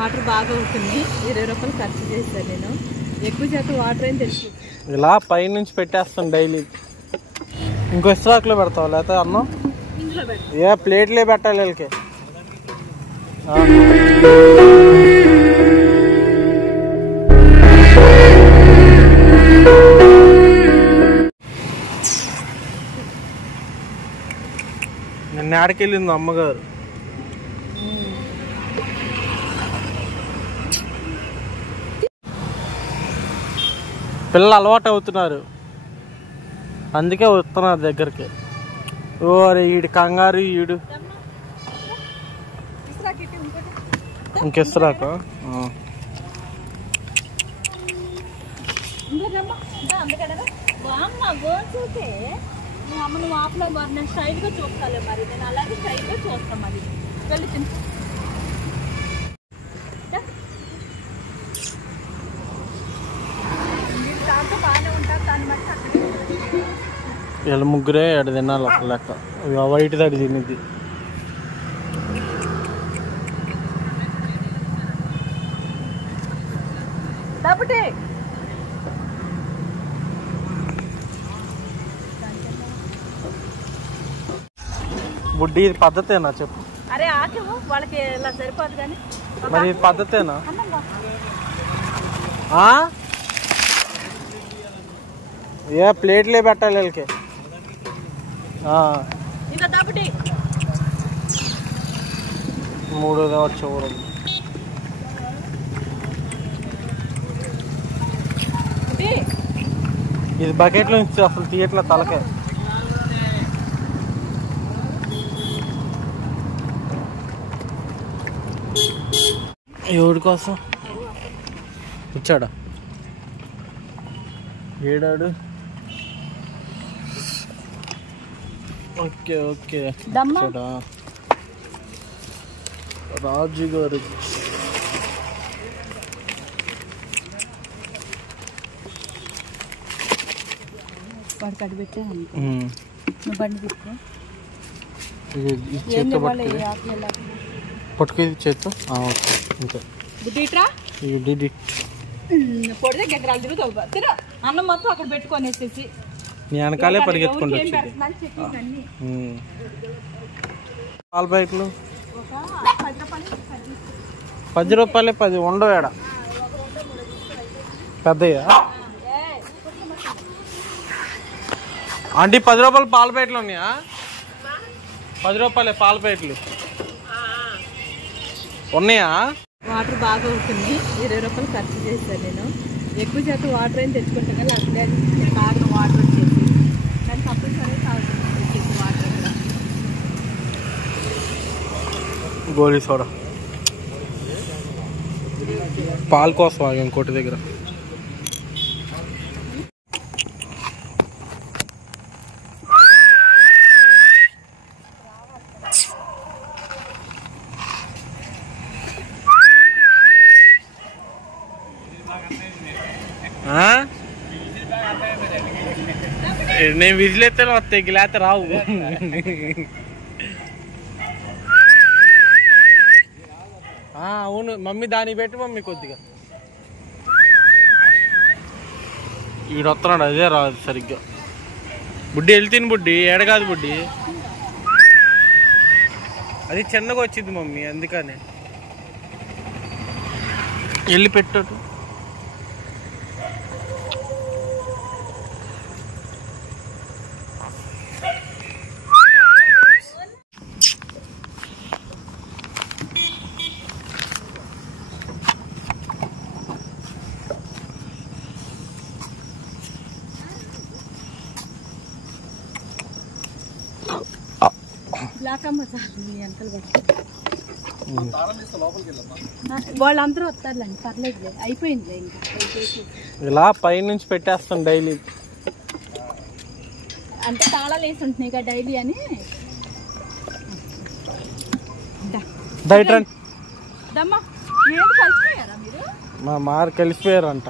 Water బాగా అవుతుంది. 20 రూపాయలు ఖర్చు చేశాను నేను. ఎక్కువ శాతం వాటర్ అని తెలుసు. ఇలా పై నుంచి పెట్టేస్తాను డైలీ. ఇంకో ఇస్రాకులో పెడతావు లేకపోతే అన్నం ఇందులో పెడతాను. ఏ ప్లేట్లే పెట్టాలి వీళ్ళకి. నిన్న ఆడికెళ్ళింది అమ్మగారు. పిల్లలు అలవాటు అవుతున్నారు, అందుకే వస్తున్నారు దగ్గరికి. ఓరే ఈడు కంగారు, ఈడు ఇంకెస్తరాక నువ్వు ఆపలో మరి నేను స్టైల్గా చూస్తాలే. మరి నేను అలాగే స్టైల్గా చూస్తాను. మరి వెళ్ళి తిని బాగానే ఉంటారు. దాన్ని బట్టి అక్కడ వీళ్ళ ముగ్గురే ఎడ తినాలి ఒక లెక్క. వైట్ దాడి తినేది. బుడ్డి ఇది పద్ధతేనా చెప్పు. అరే ఆకేమో వాళ్ళకి ఇలా సరిపోదు కానీ మరి ఇది పద్ధతేనా? ఏ ప్లేట్లే పెట్టాలి వీళ్ళకి. ఇంకా దబ్బటి 3 కావచ్చు. ఇది బకెట్లో నుంచి అసలు తీయట్లే తలకే. ఎవరి కోసం వచ్చాడా? ఏడాడు. ఓకే ఓకే వచ్చాడా రాజు గారు. వాడికి అడి పెట్టాను. బండి తీసుకో. చేత్తో పట్టుకు చేత్తో. ఓకే అంతే. పొడితే గెగ్గరాలు తిరుగుతావు. తిరు అన్నం మొత్తం అక్కడ పెట్టుకొనేసేసి నీ వెనకాలే పరిగెత్తుకుంటూ పాల ప్యాకెట్లు 10 రూపాయలే. 10 ఉండవు ఏడ పెద్దయ్యా. ఆంటీ 10 రూపాయలు పాల ప్యాకెట్లు ఉన్నాయా? 10 రూపాయలే పాల ప్యాకెట్లు ఉన్నాయా? వాటర్ బాగా అవుతుంది. 20 రూపాయలు ఖర్చు చేశాను నేను. ఎక్కువ శాతం వాటర్ అని తెచ్చుకుంటాను కానీ అసలే బాగా వాటర్ వచ్చేసి కానీ కంపల్సరీ తాగుతుంది వాటర్. గోలీ సోడా పాల కోసం ఆగా ఇంకోటి దగ్గర. నేను విజిలేస్తే వస్తాయి, గిలేతే రావు. అవును మమ్మీ, దానికి పెట్టి మమ్మీ కొద్దిగా. ఈడొస్తున్నాడు, అదే రాదు సరిగ్గా. బుడ్డి వెళ్తుంది. బుడ్డి ఏడ కాదు బుడ్డి, అది చిన్నగా వచ్చింది మమ్మీ, అందుకనే వెళ్ళి పెట్టు. వాళ్ళందరూ వస్తారులేండి, పర్లేదులే, అయిపోయిందిలే. ఇంకా ఇలా పై నుంచి పెట్టేస్తాను డైలీ. అంటే తాళాలు వేసి ఉంటున్నాయి కదా డైలీ అని. కలిసిపోయారా మీరు? మా మారు కలిసిపోయారంట.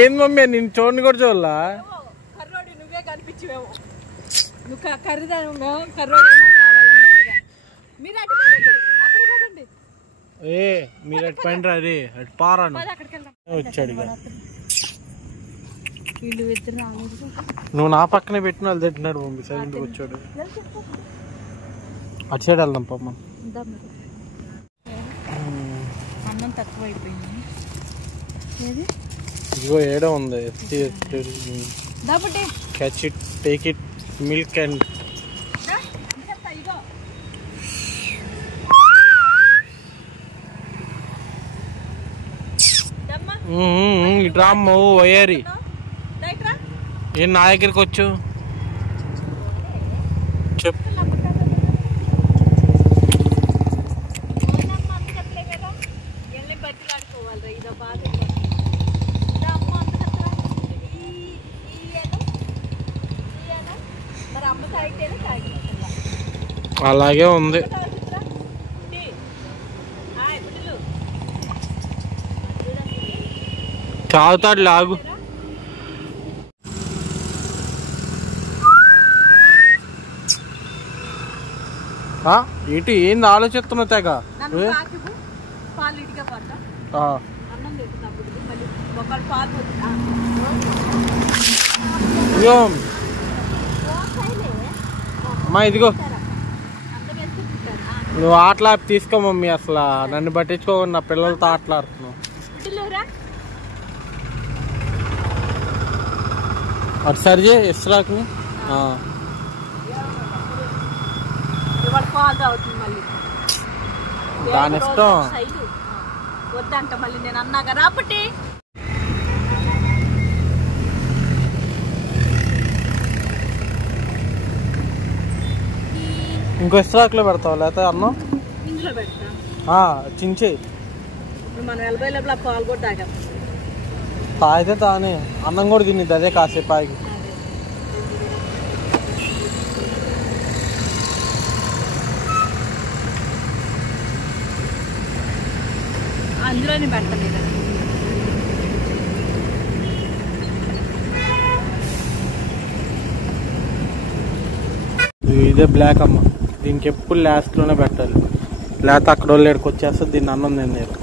ఏం మమ్మీ నేను చూడని కూడా చూడలా. కర్రోడి నువ్వే కనిపించవేమో. నువ్వు కర్రీదాని కర్రోడే నాకు కావాలన్నట్టుగా. మీరు అటు పోకండి. ఏ మీరు అటు పైన రే అటు పారాను వచ్చాడు. వీళ్ళు ఇద్దరు రాలేదు. నువ్వు నా పక్కనే పెట్టిన వాళ్ళు తింటున్నాడు మమ్మీ. సైలెంట్గా వచ్చాడు. అటు సైడ్ వెళ్దాం పాప. అన్నం తక్కువ అయిపోయింది. ఇదిగో ఏడో ఉంది. Catch it, take it, milk and ఇటు రామ్మ వయ్యారి. ఏం నా దగ్గరికి వచ్చు చెప్పు. అలాగే ఉంది. తాగుతాడు లాగు. ఏంటి ఏంది ఆలోచిస్తున్నావు తెగ? అమ్మా ఇదిగో నువ్వు ఆటలా తీసుకో మమ్మీ. అసలు నన్ను పట్టించుకోకుండా నా పిల్లలతో ఆటలాడుతున్నావు. అటు సరిచే ఇస్రాకు దాని ఇష్టం. వద్దంట మళ్ళీ నేను అన్నాగా రాపట్టి. ఇంకో ఇస్రాకులో పెడతావు లేకపోతే అన్నం ఇందులో పెడతా చించే. మనం 40 పాలు కూడా తాగాం. తాగితే తానే అన్నం కూడా తినిద్ది అదే కాసేపు ఆగి. అందులోనే పెడతాను. ఇదే బ్లాక్ అమ్మ. దీనికి ఎప్పుడు లాస్ట్లోనే పెట్టాలి, లేకపోతే అక్కడ వాళ్ళు ఎక్కడికి వచ్చేస్తే దీన్ని అన్నం తినేరు.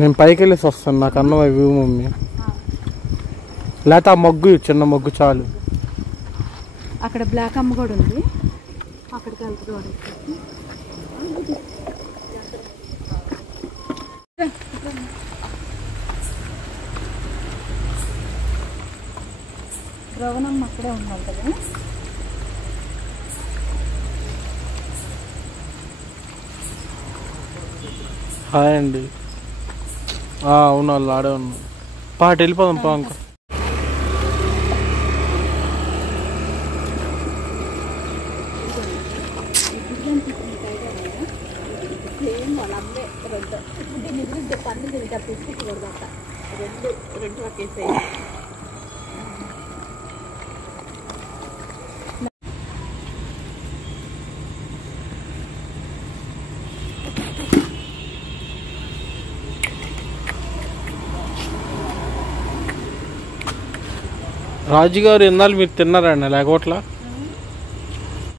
నేను పైకి వెళ్ళేసి వస్తాను. నాకు అన్నం అవి మమ్మీ. లేకపోతే ఆ మొగ్గు చిన్న మొగ్గు చాలు. అక్కడ బ్లాక్ అమ్మ కూడా ఉంది. అక్కడికి వెళ్తుంది. ద్రవణం అక్కడే ఉందంట కదా. హాయ్ అండి. అవును వాళ్ళు ఆడే ఉన్నాం. పాటు వెళ్ళిపోదాం పా. ఇంకా రాజుగారు ఎన్నాళ్ళు మీరు తిన్నారండి లేకపోట్లా?